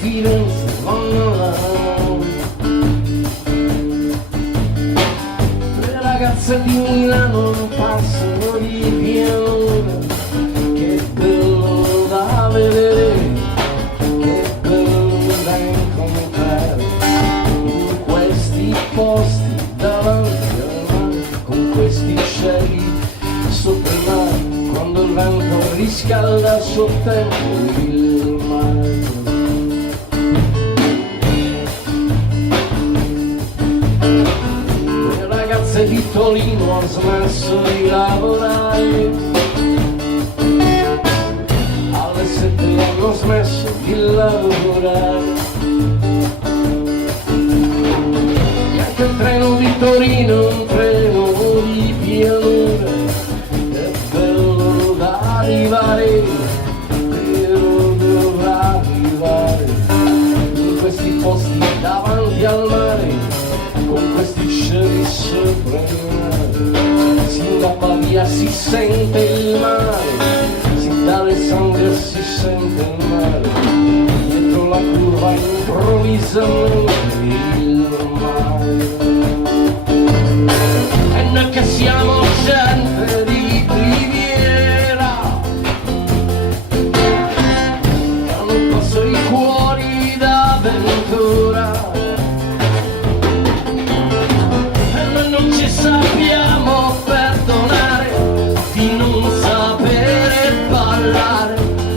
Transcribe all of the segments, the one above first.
Firenze vanno là. Le ragazze di Milano passano di pianura, che bello da vedere, che bello da incontrare, in questi posti davanti al mare, con questi cieli sopra il mare, quando il vento riscalda a suo tempo il mare. Le ragazze di Torino hanno smesso di lavorare, alle 7 hanno smesso di lavorare, e anche il treno di Torino è un treno di pianura, è bello da arrivare, però dovrà arrivare in questi posti davanti al mare, con questi cieli sopra il mare. Sin da Pavia si sente il mare, sin da Alessandria si sente il mare, dietro la curva improvvisamente il mare. E noi che siamo gente di riviera, hanno perso i cuori d'avventura, sappiamo perdonare di non sapere ballare,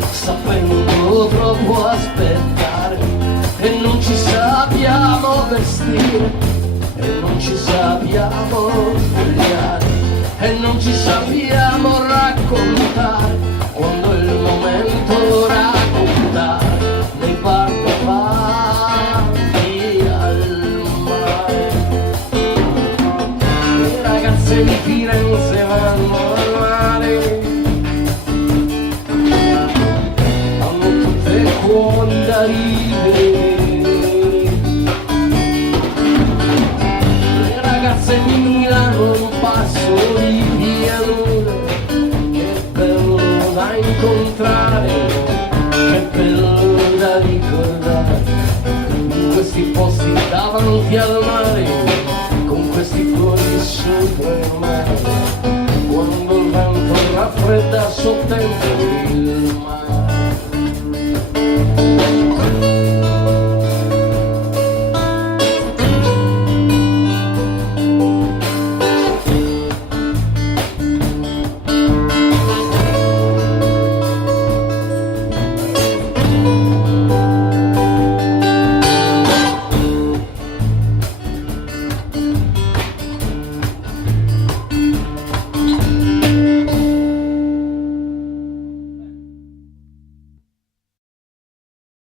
sapendo troppo aspettare, e non ci sappiamo vestire, e non ci sappiamo svegliare, e non ci sappiamo raccontare, quando è il momento raccontare nei bar davanti al mare. Di Firenze vanno al mare, hanno tutte cuori da ridere. Le ragazze di Milano un passo di pianura, che bello da incontrare, che bello da ricordare, in questi posti davanti al mare, con questi cuori sopra il mare, quando il vento raffredda a suo tempo